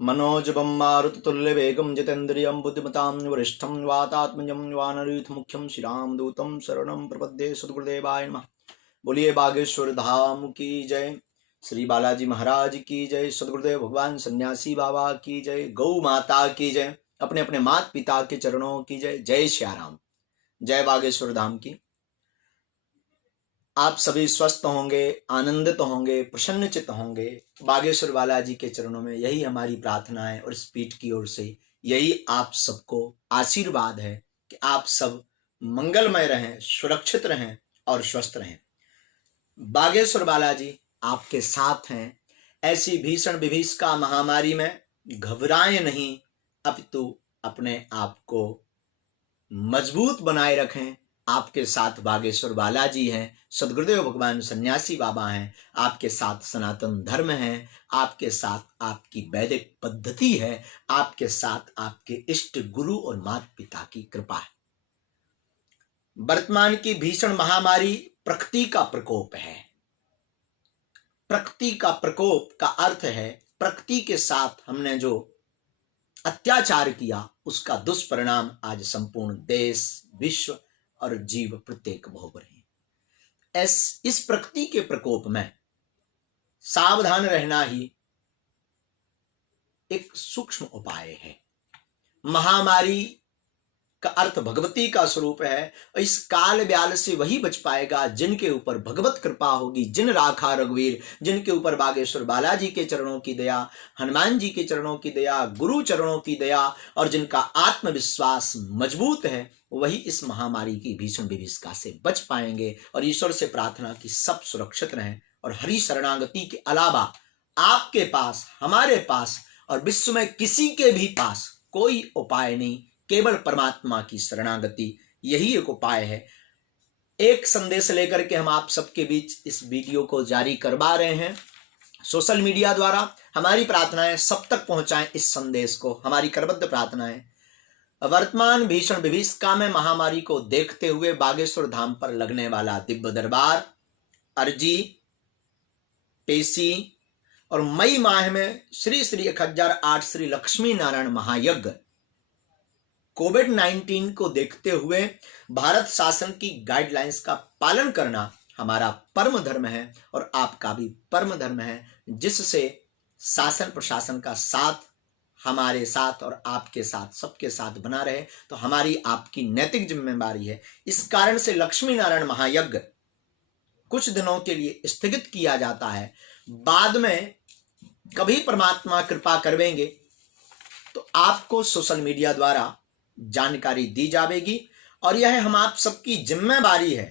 मनोजवं मारुततुल्यवेगं जितेन्द्रियं बुद्धिमतां वरिष्ठं वातात्मजं वानरयूथमुख्यं श्रीरामदूतं शरणं प्रपद्ये। सद्गुरुदेवाय नमः। बोलिए बागेश्वर धाम की जय, श्री बालाजी महाराज की जय, सद्गुरुदेव भगवान सन्यासी बाबा की जय, गौ माता की जय, अपने अपने माता पिता के चरणों की जय। जय श्याराम, जय बागेश्वर धाम की। आप सभी स्वस्थ होंगे, आनंदित होंगे, प्रसन्नचित होंगे। बागेश्वर बालाजी के चरणों में यही हमारी प्रार्थना है और इस पीठ की ओर से यही आप सबको आशीर्वाद है कि आप सब मंगलमय रहें, सुरक्षित रहें और स्वस्थ रहें। बागेश्वर बालाजी आपके साथ हैं। ऐसी भीषण विभीषिका महामारी में घबराएं नहीं, अपितु अपने आप को मजबूत बनाए रखें। आपके साथ बागेश्वर बालाजी हैं, सद्गुरुदेव भगवान सन्यासी बाबा हैं, आपके साथ सनातन धर्म है, आपके साथ आपकी वैदिक पद्धति है, आपके साथ आपके इष्ट गुरु और माता पिता की कृपा है। वर्तमान की भीषण महामारी प्रकृति का प्रकोप है। प्रकृति का प्रकोप का अर्थ है प्रकृति के साथ हमने जो अत्याचार किया उसका दुष्परिणाम आज संपूर्ण देश, विश्व और जीव प्रत्येक भोग रहे हैं। इस प्रकृति के प्रकोप में सावधान रहना ही एक सूक्ष्म उपाय है। महामारी का अर्थ भगवती का स्वरूप है और इस काल ब्याल से वही बच पाएगा जिनके ऊपर भगवत कृपा होगी। जिन राखा रघुवीर, जिनके ऊपर बागेश्वर बालाजी के चरणों की दया, हनुमान जी के चरणों की दया, गुरु चरणों की दया और जिनका आत्मविश्वास मजबूत है, वही इस महामारी की भीषण विभीषिका से बच पाएंगे। और ईश्वर से प्रार्थना की सब सुरक्षित रहें और हरि शरणागति के अलावा आपके पास, हमारे पास और विश्व में किसी के भी पास कोई उपाय नहीं, केवल परमात्मा की शरणागति, यही एक उपाय है। एक संदेश लेकर के हम आप सबके बीच इस वीडियो को जारी करवा रहे हैं सोशल मीडिया द्वारा। हमारी प्रार्थना है सब तक पहुंचाएं इस संदेश को, हमारी करबद्ध प्रार्थना है। वर्तमान भीषण विभीषिका में महामारी को देखते हुए बागेश्वर धाम पर लगने वाला दिव्य दरबार, अर्जी, पेशी और मई माह में श्री श्री 1008 श्री लक्ष्मी नारायण महायज्ञ कोविड-19 को देखते हुए भारत शासन की गाइडलाइंस का पालन करना हमारा परम धर्म है और आपका भी परम धर्म है, जिससे शासन प्रशासन का साथ हमारे साथ और आपके साथ, सबके साथ बना रहे, तो हमारी आपकी नैतिक जिम्मेदारी है। इस कारण से लक्ष्मी नारायण महायज्ञ कुछ दिनों के लिए स्थगित किया जाता है। बाद में कभी परमात्मा कृपा करेंगे तो आपको सोशल मीडिया द्वारा जानकारी दी जाएगी और यह हम आप सबकी जिम्मेदारी है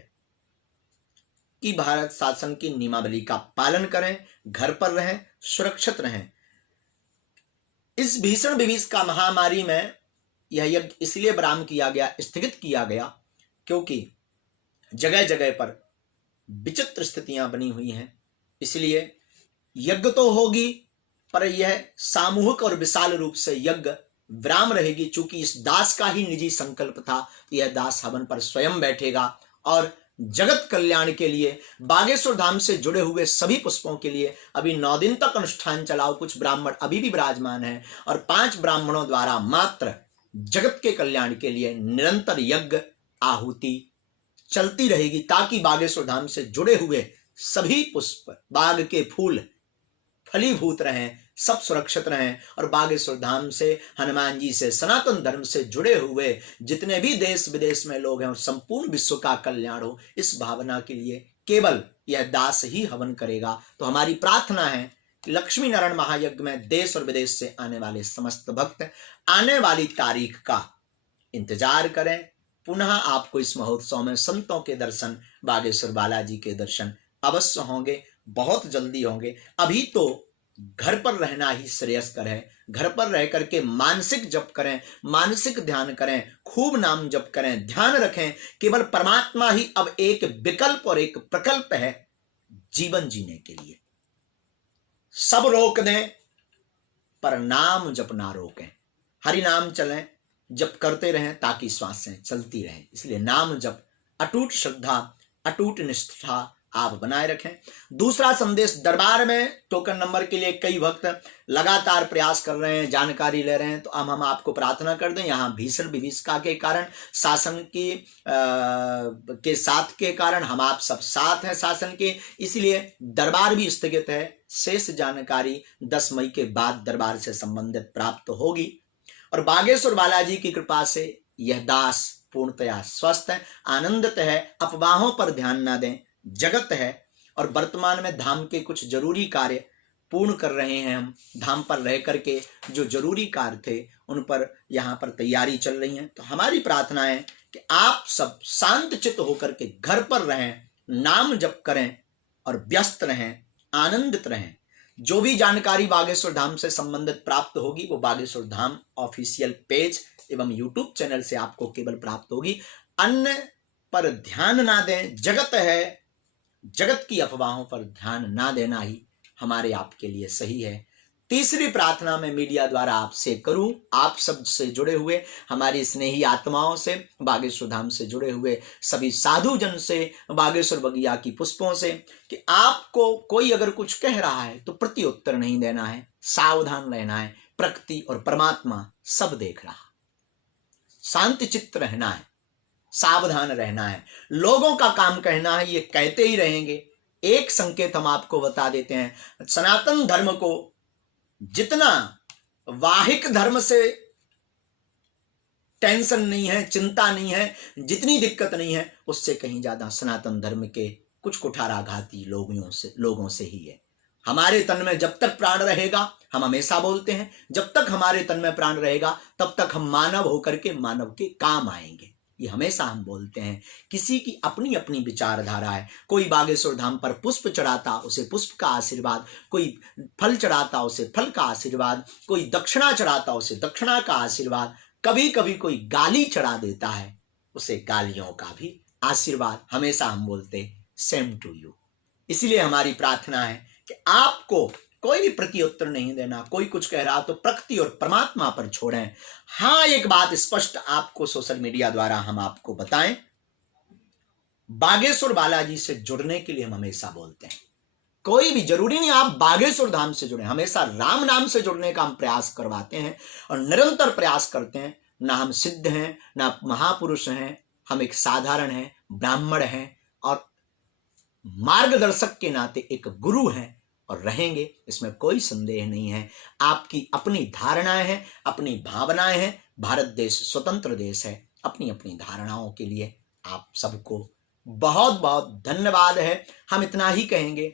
कि भारत शासन की नियमावली का पालन करें, घर पर रहें, सुरक्षित रहें। इस भीषण विभीषिका महामारी में यह यज्ञ इसलिए विराम किया गया, स्थगित किया गया, क्योंकि जगह जगह पर विचित्र स्थितियां बनी हुई हैं। इसलिए यज्ञ तो होगी पर यह सामूहिक और विशाल रूप से यज्ञ विराम रहेगी। चूंकि इस दास का ही निजी संकल्प था, यह दास हवन पर स्वयं बैठेगा और जगत कल्याण के लिए बागेश्वर धाम से जुड़े हुए सभी पुष्पों के लिए अभी 9 दिन तक अनुष्ठान चलाओ। कुछ ब्राह्मण अभी भी विराजमान हैं और 5 ब्राह्मणों द्वारा मात्र जगत के कल्याण के लिए निरंतर यज्ञ आहुति चलती रहेगी, ताकि बागेश्वर धाम से जुड़े हुए सभी पुष्प, बाग के फूल फलीभूत रहें, सब सुरक्षित रहें और बागेश्वर धाम से, हनुमान जी से, सनातन धर्म से जुड़े हुए जितने भी देश विदेश में लोग हैं और संपूर्ण विश्व का कल्याण हो, इस भावना के लिए केवल यह दास ही हवन करेगा। तो हमारी प्रार्थना है कि लक्ष्मी नारायण महायज्ञ में देश और विदेश से आने वाले समस्त भक्त आने वाली तारीख का इंतजार करें। पुनः आपको इस महोत्सव में संतों के दर्शन, बागेश्वर बालाजी के दर्शन अवश्य होंगे, बहुत जल्दी होंगे। अभी तो घर पर रहना ही श्रेयस्कर है। घर पर रह करके मानसिक जप करें, मानसिक ध्यान करें, खूब नाम जप करें, ध्यान रखें, केवल परमात्मा ही अब एक विकल्प और एक प्रकल्प है जीवन जीने के लिए। सब रोक दें पर नाम जप ना रोकें। हरि नाम चलें, जप करते रहें ताकि श्वासें चलती रहें। इसलिए नाम जप, अटूट श्रद्धा, अटूट निष्ठा आप बनाए रखें। दूसरा संदेश, दरबार में टोकन नंबर के लिए कई भक्त लगातार प्रयास कर रहे हैं, जानकारी ले रहे हैं, तो हम आपको प्रार्थना कर दें, यहाँ भीषण विभीषिका के कारण, शासन की के साथ के कारण हम आप सब साथ हैं शासन के, इसलिए दरबार भी स्थगित है। शेष जानकारी 10 मई के बाद दरबार से संबंधित प्राप्त होगी। और बागेश्वर बालाजी की कृपा से यह दास पूर्णतया स्वस्थ है, आनंदित है, अफवाहों पर ध्यान ना दें, जगत है। और वर्तमान में धाम के कुछ जरूरी कार्य पूर्ण कर रहे हैं। हम धाम पर रह करके जो जरूरी कार्य थे उन पर यहाँ पर तैयारी चल रही है। तो हमारी प्रार्थना है कि आप सब शांत चित्त होकर के घर पर रहें, नाम जप करें और व्यस्त रहें, आनंदित रहें। जो भी जानकारी बागेश्वर धाम से संबंधित प्राप्त होगी वो बागेश्वर धाम ऑफिशियल पेज एवं यूट्यूब चैनल से आपको केवल प्राप्त होगी। अन्य पर ध्यान ना दें, जगत है, जगत की अफवाहों पर ध्यान ना देना ही हमारे आपके लिए सही है। तीसरी प्रार्थना मैं मीडिया द्वारा आपसे करूं, आप सब से जुड़े हुए हमारी स्नेही आत्माओं से, बागेश्वर धाम से जुड़े हुए सभी साधु जन से, बागेश्वर बगिया की पुष्पों से, कि आपको कोई अगर कुछ कह रहा है तो प्रत्युत्तर नहीं देना है, सावधान रहना है। प्रकृति और परमात्मा सब देख रहा, शांति चित्त रहना है, सावधान रहना है। लोगों का काम कहना है, ये कहते ही रहेंगे। एक संकेत हम आपको बता देते हैं, सनातन धर्म को जितना वाहिक धर्म से टेंशन नहीं है, चिंता नहीं है, जितनी दिक्कत नहीं है, उससे कहीं ज्यादा सनातन धर्म के कुछ कुठाराघाती लोगों से ही है। हमारे तन में जब तक प्राण रहेगा, हम हमेशा बोलते हैं, जब तक हमारे तन में प्राण रहेगा तब तक हम मानव होकर के मानव के काम आएंगे। ये हमेशा हम बोलते हैं। किसी की अपनी अपनी विचारधारा है। कोई बागेश्वर धाम पर पुष्प चढ़ाता, उसे पुष्प का आशीर्वाद, कोई फल चढ़ाता, उसे फल का आशीर्वाद, कोई दक्षिणा चढ़ाता, उसे दक्षिणा का आशीर्वाद, कभी कभी कोई गाली चढ़ा देता है, उसे गालियों का भी आशीर्वाद। हमेशा हम बोलते सेम टू यू। इसलिए हमारी प्रार्थना है कि आपको कोई भी प्रत्युत्तर नहीं देना। कोई कुछ कह रहा तो प्रकृति और परमात्मा पर छोड़ें। हाँ, एक बात स्पष्ट आपको सोशल मीडिया द्वारा हम आपको बताएं, बागेश्वर बालाजी से जुड़ने के लिए हम हमेशा बोलते हैं, कोई भी जरूरी नहीं आप बागेश्वर धाम से जुड़े, हमेशा राम नाम से जुड़ने का हम प्रयास करवाते हैं और निरंतर प्रयास करते हैं। ना हम सिद्ध हैं, ना महापुरुष हैं, हम एक साधारण हैं, ब्राह्मण हैं और मार्गदर्शक के नाते एक गुरु हैं और रहेंगे, इसमें कोई संदेह नहीं है। आपकी अपनी धारणाएं हैं, अपनी भावनाएं हैं। भारत देश स्वतंत्र देश है। अपनी अपनी धारणाओं के लिए आप सबको बहुत बहुत धन्यवाद है। हम इतना ही कहेंगे,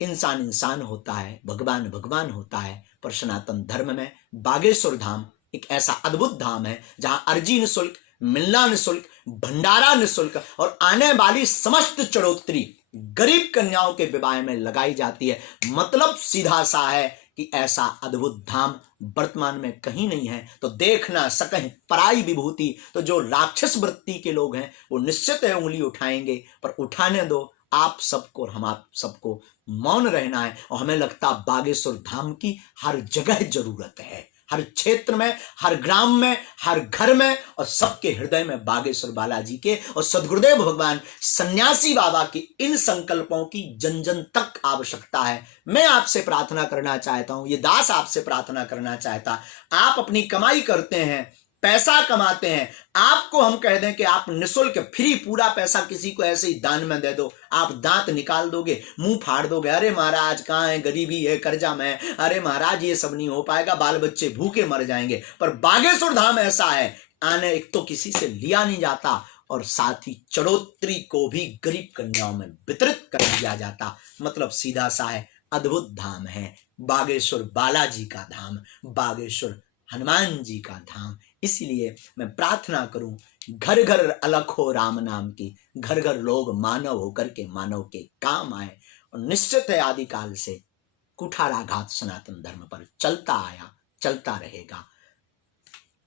इंसान इंसान होता है, भगवान भगवान होता है, पर सनातन धर्म में बागेश्वर धाम एक ऐसा अद्भुत धाम है जहां अर्जी निःशुल्क, मिलना निःशुल्क, भंडारा निःशुल्क और आने वाली समस्त चढ़ोतरी गरीब कन्याओं के विवाह में लगाई जाती है। मतलब सीधा सा है कि ऐसा अद्भुत धाम वर्तमान में कहीं नहीं है। तो देख ना सकें पराई विभूति, तो जो राक्षस वृत्ति के लोग हैं वो निश्चित है उंगली उठाएंगे, पर उठाने दो। आप सबको और हम आप सबको मौन रहना है। और हमें लगता बागेश्वर धाम की हर जगह जरूरत है, हर क्षेत्र में, हर ग्राम में, हर घर में और सबके हृदय में बागेश्वर बालाजी के और सद्गुरुदेव भगवान सन्यासी बाबा के इन संकल्पों की जन जन तक आवश्यकता है। मैं आपसे प्रार्थना करना चाहता हूं, ये दास आपसे प्रार्थना करना चाहता, आप अपनी कमाई करते हैं, पैसा कमाते हैं, आपको हम कह दें कि आप निःशुल्क फ्री पूरा पैसा किसी को ऐसे ही दान में दे दो, आप दांत निकाल दोगे, मुंह फाड़ दोगे, अरे महाराज कहाँ है, गरीबी है, कर्जा में, अरे महाराज ये सब नहीं हो पाएगा, बाल बच्चे भूखे मर जाएंगे। पर बागेश्वर धाम ऐसा है, आने एक तो किसी से लिया नहीं जाता और साथ ही चढ़ोतरी को भी गरीब कन्याओं में वितरित कर दिया जाता। मतलब सीधा सा है, अद्भुत धाम है बागेश्वर बालाजी का धाम, बागेश्वर हनुमान जी का धाम। इसलिए मैं प्रार्थना करूं, घर घर अलख हो राम नाम की, घर घर लोग मानव होकर के मानव के काम आए। और निश्चित है आदिकाल से कुठाराघात सनातन धर्म पर चलता आया, चलता रहेगा।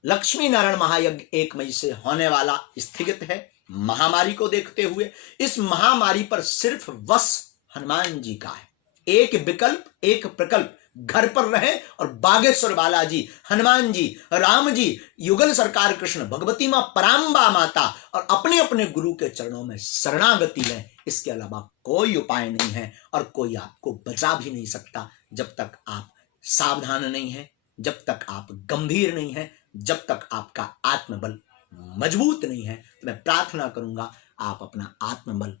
लक्ष्मी नारायण महायज्ञ 1 मई से होने वाला स्थगित है महामारी को देखते हुए। इस महामारी पर सिर्फ वश हनुमान जी का है। एक विकल्प, एक प्रकल्प घर पर रहें और बागेश्वर बालाजी, हनुमान जी, राम जी, युगल सरकार कृष्ण, भगवती माँ पराम्बा माता और अपने अपने गुरु के चरणों में शरणागति लें। इसके अलावा कोई उपाय नहीं है और कोई आपको बचा भी नहीं सकता जब तक आप सावधान नहीं हैं, जब तक आप गंभीर नहीं हैं, जब तक आपका आत्मबल मजबूत नहीं है। तो मैं प्रार्थना करूंगा आप अपना आत्मबल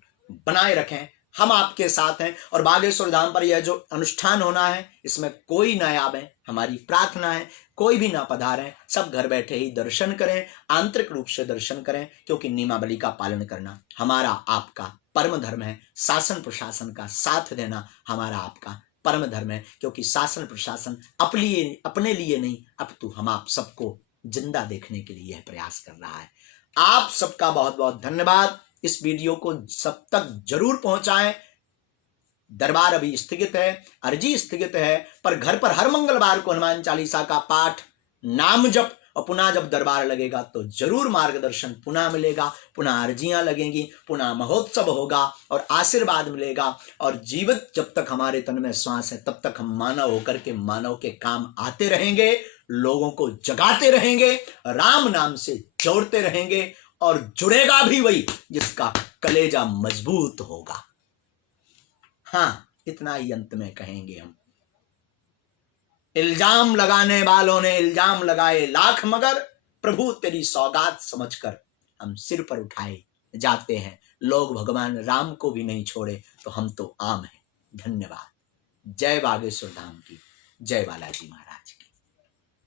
बनाए रखें, हम आपके साथ हैं। और बागेश्वर धाम पर यह जो अनुष्ठान होना है इसमें कोई ना आवे, हमारी प्रार्थना है कोई भी ना पधारें, सब घर बैठे ही दर्शन करें, आंतरिक रूप से दर्शन करें, क्योंकि नियमावली का पालन करना हमारा आपका परम धर्म है। शासन प्रशासन का साथ देना हमारा आपका परम धर्म है, क्योंकि शासन प्रशासन अपने लिए नहीं अपितु हम आप सबको जिंदा देखने के लिए यह प्रयास कर रहा है। आप सबका बहुत बहुत धन्यवाद। इस वीडियो को सब तक जरूर पहुंचाएं। दरबार अभी स्थगित है, अर्जी स्थगित है, पर घर पर हर मंगलवार को हनुमान चालीसा का पाठ, नाम जप और पुनः जब दरबार लगेगा तो जरूर मार्गदर्शन पुनः मिलेगा, पुनः अर्जियां लगेंगी, पुनः महोत्सव होगा और आशीर्वाद मिलेगा। और जीवित जब तक हमारे तन में श्वास है तब तक हम मानव होकर के मानव के काम आते रहेंगे, लोगों को जगाते रहेंगे, राम नाम से जोड़ते रहेंगे और जुड़ेगा भी वही जिसका कलेजा मजबूत होगा। हाँ, इतना ही अंत में कहेंगे हम। इल्जाम लगाने वालों ने इल्जाम लगाए लाख, मगर प्रभु तेरी सौगात समझकर हम सिर पर उठाए जाते हैं। लोग भगवान राम को भी नहीं छोड़े तो हम तो आम हैं। धन्यवाद। जय बागेश्वर धाम की, जय बालाजी महाराज।